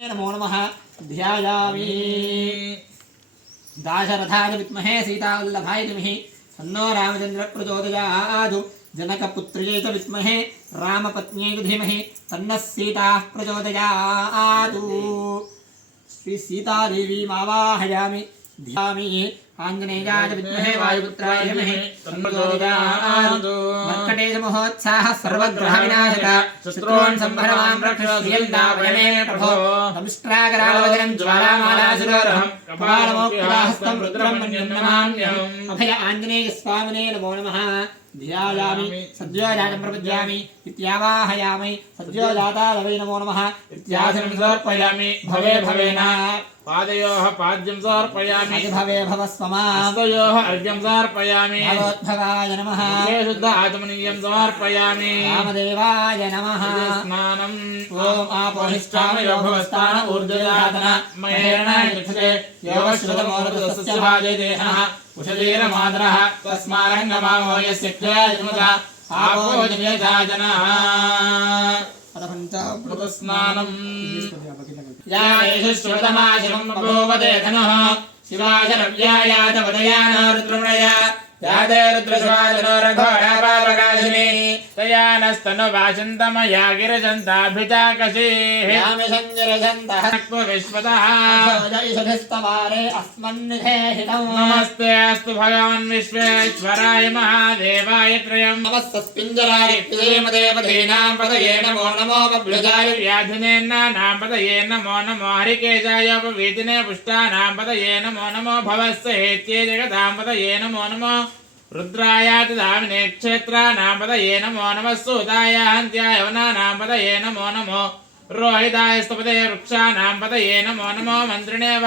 नमो नमः ध्यायामि दाशरथाय विद्महे सीतावल्लभाय धीमहि तन्नो रामचन्द्रः प्रचोदयात् जनकपुत्र्यै च विद्महे रामपत्न्यै धीमहि तन्नः सीताः प्रचोदयात् श्री सीतादेवी मावाहयामि ध्यायामि आञ्जनेयाय विद्महे वायुपुत्राय धीमहि तन्नो प्रचोदयात् मर्कटेश महोत्साहः सर्वग्रहविनाशकः शत्रून् संहरमां रक्षस्यन्दावयमे प्रभो नमस्त्राकरालवदनं ज्वालामालासुरहं कपालमोक्ताहस्तं रुद्रं मन्यन्नमाम्यहम् अभय आञ्जनेय स्वामिने नमो नमः ध्यायामि सद्यो जातं प्रपद्यामि इत्यावाहयामि सद्यो जातालवै नमो नमः इत्यासनं समर्पयामि भवे भवेन पादयोः पाद्यं समर्पयामि भवे भवस्वमा हस्तयोः अर्घ्यं समर्पयामि भगवद्भगाय नमः शुद्ध आत्मनीयं समर्पयामि रामदेवाय नमः स्नानम् ओम आपोहिष्ठामयो भवस्तान ऊर्ध्वजातन महेरण यक्षते योगश्रुतमोरदस्य भाजे देहः कुशलीरमादरः तस्मारङ्गमामो यस्य क्षयजमुदा आपो जनेजाजनः स्नानम् यानेषु श्रुतमाशिवं बभूवते धनुः शिवाशरव्यायात वदयानो रुद्रमणया याते रुद्रशिवाजनो रघोरापावकाशिनी तयानस्तनुवाचन्तमया गिरजन्ताभिचाकशीः यामि सञ्जरजन्तः विश्वतः भोजयिषभिस्तवारे अस्मन्निधेहितम् नमस्ते अस्तु भगवान् विश्वेश्वराय महादेवाय त्रयम् नमस्तस्मिञ्जराय देवदेवधीनां पदये नमो नमो बभ्लजाय व्याधिनेन्नानां पदये नमो नमो हरिकेशाय उपवीतिने पुष्टानां पदये नमो नमो भवस्य हेत्ये जगतां पदये नमो नमो रुद्रायाति दामिने क्षेत्राणां पदये नमो नमः सूताय हन्त्याय वनानां पदये नमो नमो रोहिताय स्तपते वृक्षाणां पदये नमो नमो मन्त्रिणे